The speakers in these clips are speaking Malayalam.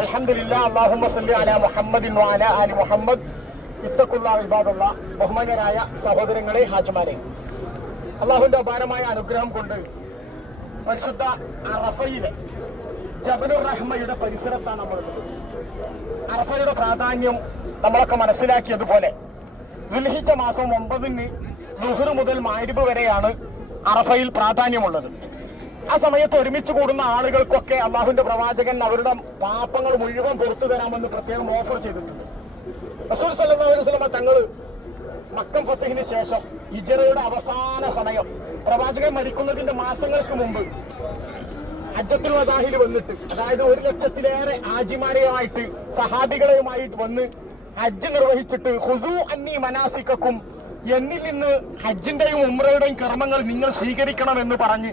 അൽഹംദുലില്ലാ അല്ലാഹുമ്മ സല്ലി അലാ മുഹമ്മദിൻ വഅലാ ആലി മുഹമ്മദ്. ഇത്തഖുല്ലാഹ് ഇബാദല്ലാഹ്. ബഹുമാന്യരായ സഹോദരങ്ങളെ, ഹാജിമാരെ, അള്ളാഹുവിന്റെ അപാരമായ അനുഗ്രഹം കൊണ്ട് പരിശുദ്ധ അറഫയിലെ ജബലുർ റഹ്മയുടെ പരിസരത്താണ് നമ്മളുള്ളത്. അറഫയുടെ പ്രാധാന്യം നമ്മളൊക്കെ മനസ്സിലാക്കിയതുപോലെ ദുൽഹിജ്ജ മാസം 9 ളുഹ്ർ മുതൽ മഗ്‌രിബ് വരെയാണ് അറഫയിൽ പ്രാധാന്യമുള്ളത്. ആ സമയത്ത് ഒരുമിച്ച് കൂടുന്ന ആളുകൾക്കൊക്കെ അള്ളാഹുവിന്റെ പ്രവാചകൻ അവരുടെ പാപങ്ങൾ മുഴുവൻ പുറത്തു തരാമെന്ന് പ്രത്യേകം ഓഫർ ചെയ്തിട്ടുണ്ട്. റസൂൽ സല്ലല്ലാഹു അലൈഹി വസല്ലം തങ്ങൾ മക്കം ഫതഹിന് ശേഷം ഹിജ്റയുടെ അവസാന സമയം പ്രവാചകൻ മരിക്കുന്നതിന്റെ മാസങ്ങൾക്ക് മുമ്പ് ഹജ്ജത്തുൽ വദാഹിൽ വന്നിട്ട്, അതായത് 1,00,000-ലേറെ ഹാജിമാരെയുമായിട്ട് സഹാബികളെയുമായിട്ട് വന്ന് ഹജ്ജ് നിർവഹിച്ചിട്ട്, ഖുദൂ അന്നി മനാസിക്കക്കും, എന്നിൽ നിന്ന് ഹജ്ജിന്റെയും ഉംറയുടെയും കർമ്മങ്ങൾ നിങ്ങൾ സ്വീകരിക്കണമെന്ന് പറഞ്ഞ്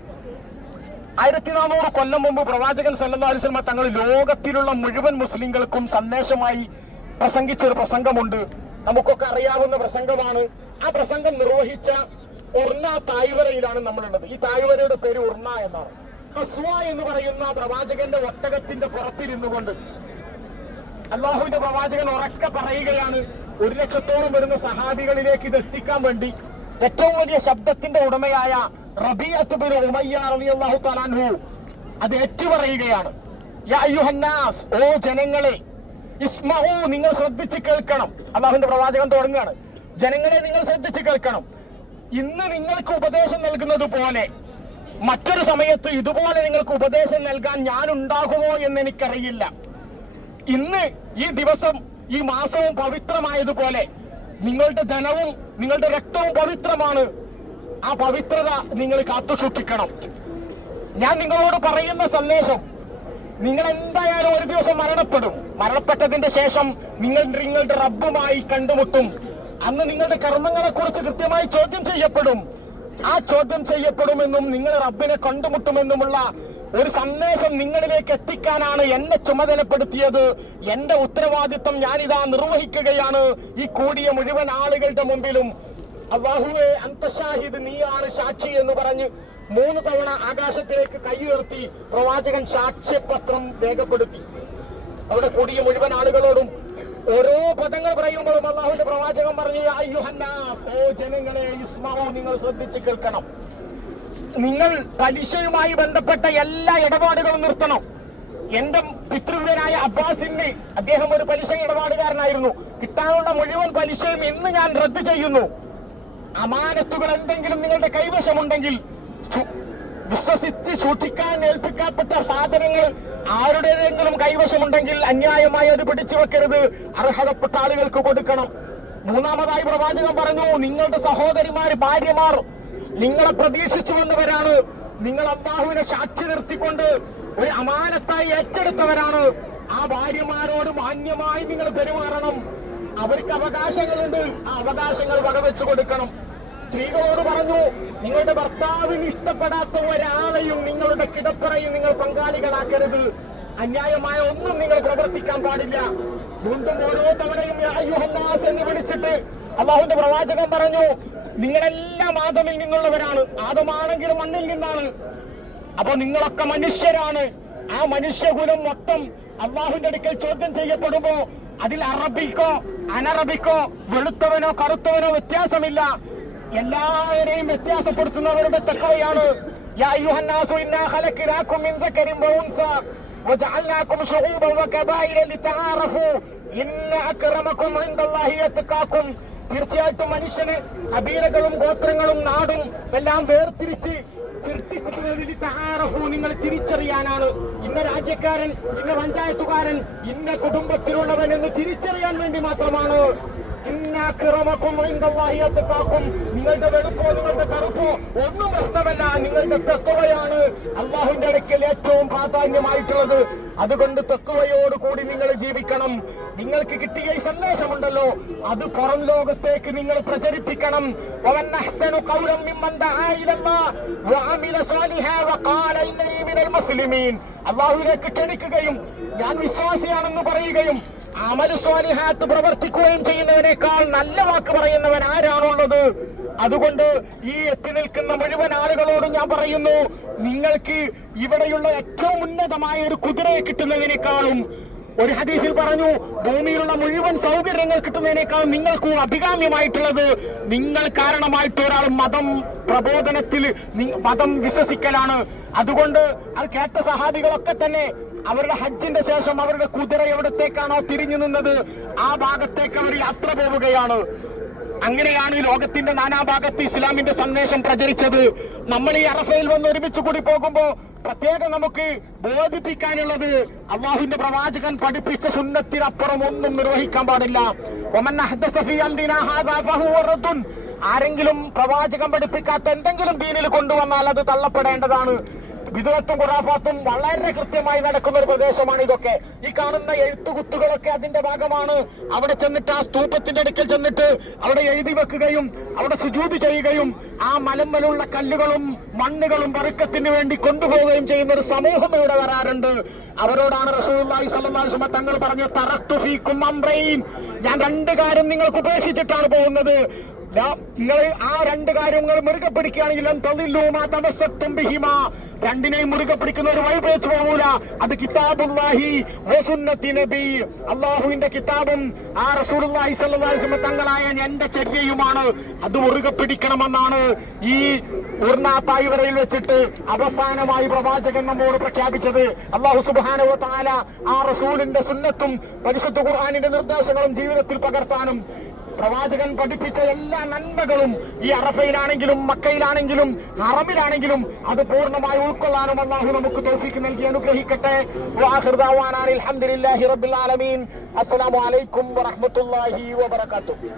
1400 കൊല്ലം മുമ്പ് പ്രവാചകൻ സല്ലല്ലാഹു അലൈഹി വസല്ലം തങ്ങൾ ലോകത്തിലുള്ള മുഴുവൻ മുസ്ലിങ്ങൾക്കും സന്ദേശമായി പ്രസംഗിച്ചൊരു പ്രസംഗമുണ്ട്. നമുക്കൊക്കെ അറിയാവുന്ന പ്രസംഗമാണ്. ആ പ്രസംഗം നിർവഹിച്ച ഉർണ തായ്വരയിലാണ് നമ്മളുള്ളത്. ഈ തായ്വരയുടെ പേര് ഉർണ എന്നാണ്. ഹസ്വ എന്ന് പറയുന്ന പ്രവാചകന്റെ ഒട്ടകത്തിന്റെ പുറത്തിരുന്നു കൊണ്ട് അള്ളാഹുവിന്റെ പ്രവാചകൻ ഉറക്കെ പറയുകയാണ്, 1,00,000-ഓളം വരുന്ന സഹാബികളിലേക്ക് ഇത് എത്തിക്കാൻ വേണ്ടി ഏറ്റവും വലിയ ശബ്ദത്തിന്റെ ഉടമയായ റബീഅത്ത് ബിൻ ഉമയ്യ റളിയല്ലാഹു തആല അൻഹു അത് ഏറ്റുപറയുകയാണ്. യാ അയ്യുഹന്നാസ്, ഓ ജനങ്ങളെ, ഇസ്മഉ, നിങ്ങൾ ശ്രദ്ധിച്ച് കേൾക്കണം. അള്ളാഹുവിന്റെ പ്രവാചകൻ തുടങ്ങുകയാണ്, ജനങ്ങളെ നിങ്ങൾ ശ്രദ്ധിച്ച് കേൾക്കണം. ഇന്ന് നിങ്ങൾക്ക് ഉപദേശം നൽകുന്നത് പോലെ മറ്റൊരു സമയത്ത് ഇതുപോലെ നിങ്ങൾക്ക് ഉപദേശം നൽകാൻ ഞാൻ ഉണ്ടാകുമോ എന്ന് എനിക്കറിയില്ല. ഇന്ന് ഈ ദിവസം ഈ മാസവും പവിത്രമായതുപോലെ നിങ്ങളുടെ ധനവും നിങ്ങളുടെ രക്തവും പവിത്രമാണ്. ആ പവിത്രത നിങ്ങൾ കാത്തുസൂക്ഷിക്കണം. ഞാൻ നിങ്ങളോട് പറയുന്ന സന്ദേശം, നിങ്ങൾ എന്തായാലും ഒരു ദിവസം മരണപ്പെടും. മരണപ്പെട്ടതിന്റെ ശേഷം നിങ്ങളുടെ റബ്ബുമായി കണ്ടുമുട്ടും. അന്ന് നിങ്ങളുടെ കർമ്മങ്ങളെ കുറിച്ച് കൃത്യമായി ചോദ്യം ചെയ്യപ്പെടും. ആ ചോദ്യം ചെയ്യപ്പെടുമെന്നും നിങ്ങൾ റബ്ബിനെ കണ്ടുമുട്ടുമെന്നുമുള്ള ഒരു സന്ദേശം നിങ്ങളിലേക്ക് എത്തിക്കാനാണ് എന്നെ ചുമതലപ്പെടുത്തിയത്. എന്റെ ഉത്തരവാദിത്തം ഞാനിതാ നിർവഹിക്കുകയാണ് ഈ കൂടിയ മുഴുവൻ ആളുകളുടെ മുമ്പിലും. അല്ലാഹുവേ അൻത ഷാഹിദ്, നീയാണ് സാക്ഷി എന്ന് പറഞ്ഞ് 3 തവണ ആകാശത്തിലേക്ക് കൈ ഉയർത്തി പ്രവാചകൻ സാക്ഷ്യപത്രം രേഖപ്പെടുത്തി. അവിടെ കൂടിയ മുഴുവൻ ആളുകളോടും ഓരോ പദങ്ങൾ പറയുമ്പോഴും അല്ലാഹുവിന്റെ പ്രവാചകൻ പറഞ്ഞു, യാ അയ്യുഹന്നാസ്, ഓ ജനങ്ങളെ, ഇസ്മഉ, നിങ്ങൾ ശ്രദ്ധിച്ച് കേൾക്കണം. നിങ്ങൾ പലിശയുമായി ബന്ധപ്പെട്ട എല്ലാ ഇടപാടുകളും നിർത്തണം. എന്റെ പിതൃവ്യനായ അബ്ബാസിന്, അദ്ദേഹം ഒരു പലിശ ഇടപാടുകാരനായിരുന്നു. കിട്ടാനുള്ള മുഴുവൻ പലിശയും ഇന്ന് ഞാൻ റദ്ദ് ചെയ്യുന്നു. അമാനത്തുകൾ എന്തെങ്കിലും നിങ്ങളുടെ കൈവശമുണ്ടെങ്കിൽ, വിശ്വസിച്ച് സൂക്ഷിക്കാൻ ഏൽപ്പിക്കപ്പെട്ട സാധനങ്ങൾ ആരുടേതെങ്കിലും കൈവശമുണ്ടെങ്കിൽ അന്യായമായി അത് പിടിച്ചു വെക്കരുത്, അർഹതപ്പെട്ട ആളുകൾക്ക് കൊടുക്കണം. 3-മതായി പ്രവാചകൻ പറഞ്ഞു, നിങ്ങളുടെ സഹോദരിമാർ, ഭാര്യമാർ നിങ്ങളെ പ്രതീക്ഷിച്ചു വന്നവരാണ്. നിങ്ങൾ അല്ലാഹുവിനെ സാക്ഷി നിർത്തിക്കൊണ്ട് ഒരു അമാനത്തായി ഏറ്റെടുത്തവരാണ്. ആ ഭാര്യമാരോട് മാന്യമായി നിങ്ങൾ പെരുമാറണം. അവർക്ക് അവകാശങ്ങളുണ്ട്, ആ അവകാശങ്ങൾ വകവെച്ചു കൊടുക്കണം. സ്ത്രീകളോട് പറഞ്ഞു, നിങ്ങളുടെ ഭർത്താവിന് ഇഷ്ടപ്പെടാത്ത ഒരാളെയും നിങ്ങളുടെ കിടപ്പറയും നിങ്ങൾ പങ്കാളികളാക്കരുത്. അന്യായമായ ഒന്നും നിങ്ങൾ പ്രവർത്തിക്കാൻ പാടില്ല. വീണ്ടും ഓരോ തവണയും യാ അയ്യുഹന്നാസ് എന്ന് വിളിച്ചിട്ട് അല്ലാഹുവിന്റെ പ്രവാചകൻ പറഞ്ഞു, നിങ്ങളെല്ലാം ആദമിൽ നിന്നുള്ളവരാണ്. ആദമാണെങ്കിലും മണ്ണിൽ നിന്നാണ്. അപ്പൊ നിങ്ങളൊക്കെ മനുഷ്യരാണ്. ആ മനുഷ്യകുലം മൊത്തം അള്ളാഹുവിന്റെ അടുക്കൽ ചോദ്യം ചെയ്യപ്പെടുമ്പോ അതിൽ അറബിക്കോ അനറബിക്കോ വെളുത്തവനോ കറുത്തവനോ വ്യത്യാസമില്ല. എല്ലാവരെയും വ്യത്യാസപ്പെടുത്തുന്നവരുടെ തഖ്വയാണ്. യാ അയ്യുഹന്നാസു ഇന്നാ ഖലഖനാകും മിൻ ദക്കരിൻ വഉൻസ വജഅൽനാകും ശുഊബൻ വകബായില ലിതആറഫു ഇന്ന അക്രമകും ഇൻദല്ലാഹി അത്ഖാകും. തീർച്ചയായിട്ടും മനുഷ്യന് കബീലകളും ഗോത്രങ്ങളും നാടും എല്ലാം വേർതിരിച്ച് സൃഷ്ടിച്ചിട്ടുള്ളത് നിങ്ങൾ തിരിച്ചറിയാനാണ്. ഇന്ന രാജ്യക്കാരൻ, ഇന്ന പഞ്ചായത്തുകാരൻ, ഇന്ന കുടുംബത്തിലുള്ളവൻ എന്ന് തിരിച്ചറിയാൻ വേണ്ടി മാത്രമാണ്. നിങ്ങളുടെ വെളുപ്പോ നിങ്ങളുടെ കറുപ്പോ ഒന്നും പ്രശ്നമല്ല, നിങ്ങളുടെ തഖ്വയാണ് അല്ലാഹുവിന്റെ അടുക്കൽ ഏറ്റവും പ്രാധാന്യമായിട്ടുള്ളത്. അതുകൊണ്ട് തഖ്വയോട് കൂടി നിങ്ങൾ ജീവിക്കണം. നിങ്ങൾക്ക് കിട്ടിയ ഈ സന്ദേശമുണ്ടല്ലോ, അത് പുറം ലോകത്തേക്ക് നിങ്ങൾ പ്രചരിപ്പിക്കണം. അല്ലാഹുവിലേക്ക് ക്ഷണിക്കുകയും ഞാൻ വിശ്വാസിയാണെന്ന് പറയുകയും അമൽ സ്വാലിഹാത്ത് പ്രവർത്തിക്കുകയും ചെയ്യുന്നവനേക്കാൾ നല്ല വാക്ക് പറയുന്നവൻ ആരാണുള്ളത്? അതുകൊണ്ട് ഈ എത്തി നിൽക്കുന്ന മുഴുവൻ ആളുകളോടും ഞാൻ പറയുന്നു, നിങ്ങൾക്ക് ഇവിടെയുള്ള ഏറ്റവും ഉന്നതമായ ഒരു കുതിരയെ കിട്ടുന്നതിനേക്കാളും, ഒരു ഹദീസിൽ പറഞ്ഞു, ഭൂമിയിലുള്ള മുഴുവൻ സൗകര്യങ്ങൾ കിട്ടുന്നതിനേക്കാൾ നിങ്ങൾക്ക് അഭികാമ്യമായിട്ടുള്ളത് നിങ്ങൾ കാരണമായിട്ട് ഒരാൾ മതം പ്രബോധനത്തിൽ മതം വിശ്വസിക്കലാണ്. അതുകൊണ്ട് അത് കേട്ട സഹാബികളൊക്കെ തന്നെ അവരുടെ ഹജ്ജിന്റെ ശേഷം അവരുടെ കുതിര എവിടത്തേക്കാണോ തിരിഞ്ഞു നിന്നത് ആ ഭാഗത്തേക്ക് അവർ യാത്ര പോവുകയാണ്. അങ്ങനെയാണ് ഈ ലോകത്തിന്റെ നാനാഭാഗത്ത് ഇസ്ലാമിന്റെ സന്ദേശം പ്രചരിച്ചത്. നമ്മൾ ഈ അറഫയിൽ വന്ന് ഒരുമിച്ച് കൂടി പോകുമ്പോ പ്രത്യേകം നമുക്ക് ബോധിപ്പിക്കാനുള്ളത്, അള്ളാഹുവിന്റെ പ്രവാചകൻ പഠിപ്പിച്ച സുന്നത്തിനപ്പുറം ഒന്നും നിർവഹിക്കാൻ പാടില്ല. ആരെങ്കിലും പ്രവാചകൻ പഠിപ്പിക്കാത്ത എന്തെങ്കിലും ദീനിൽ കൊണ്ടുവന്നാൽ അത് തള്ളപ്പെടേണ്ടതാണ്. വിദഗ്ധത്തും ഖുറാഫാത്തും വളരെ കൃത്യമായി നടക്കുന്ന ഒരു പ്രദേശമാണ് ഇതൊക്കെ. ഈ കാണുന്ന എഴുത്തുകുത്തുകളൊക്കെ അതിന്റെ ഭാഗമാണ്. അവിടെ ചെന്നിട്ട് ആ സ്തൂപത്തിന്റെ അടുക്കൽ ചെന്നിട്ട് അവിടെ എഴുതി വെക്കുകയും അവിടെ സുജൂദ് ചെയ്യുകയും ആ മലമ്മലുള്ള കല്ലുകളും മണ്ണുകളും ബർക്കത്തിന് വേണ്ടി കൊണ്ടുപോവുകയും ചെയ്യുന്ന ഒരു സമൂഹം ഇവിടെ വരാറുണ്ട്. അവരോടാണ് റസൂലുള്ളാഹി സ്വല്ലല്ലാഹു അലൈഹി വസല്ലം തങ്ങൾ പറഞ്ഞ തറക്തു ഫീകും അംറൈൻ, ഞാൻ രണ്ട് കാര്യം നിങ്ങൾക്ക് ഉപേക്ഷിച്ചിട്ടാണ് പോകുന്നത്. നിങ്ങൾ ആ രണ്ട് കാര്യങ്ങൾ മുറുകെ പിടിക്കുകയാണെങ്കിൽ രണ്ടിനെയും മുറുകെ പിടിക്കുന്ന ഒരു വഴി പിഴച്ചു പോകൂല. അത് കിതാബുല്ലാഹി വസുന്നത്തി നബി, അള്ളാഹുവിന്റെ കിതാബും ആ റസൂലുള്ളാഹി സ്വല്ലല്ലാഹു അലൈഹി വസല്ലം തങ്ങളായ എന്റെ ചര്യയുമാണ്. അത് മുറുകെ പിടിക്കണമെന്നാണ് ഈ ഉർനാത്തായിവരയിൽ വെച്ചിട്ട് അവസാനമായി പ്രവാചകൻ നമ്മോട് പ്രഖ്യാപിച്ചത്. അല്ലാഹു സുബ്ഹാനഹു വ തആല ആ റസൂലിന്റെ സുന്നത്തും പരിശുദ്ധ ഖുർആനിന്റെ നിർദ്ദേശങ്ങളും ജീവിതത്തിൽ പകർത്താനും പ്രവാചകൻ പഠിപ്പിച്ച എല്ലാ നന്മകളും ഈ അറഫയിലാണെങ്കിലും മക്കയിലാണെങ്കിലും ഹറമിലാണെങ്കിലും അത് പൂർണ്ണമായി ഉൾക്കൊള്ളാനും അല്ലാഹു നമുക്ക് തൗഫീഖ് നൽകി അനുഗ്രഹിക്കട്ടെ. വആഖിറു ദഅവാനാ അൽഹംദുലില്ലാഹി റബ്ബിൽ ആലമീൻ. അസ്സലാമു അലൈക്കും വറഹ്മത്തുള്ളാഹി വബറകാതുഹു.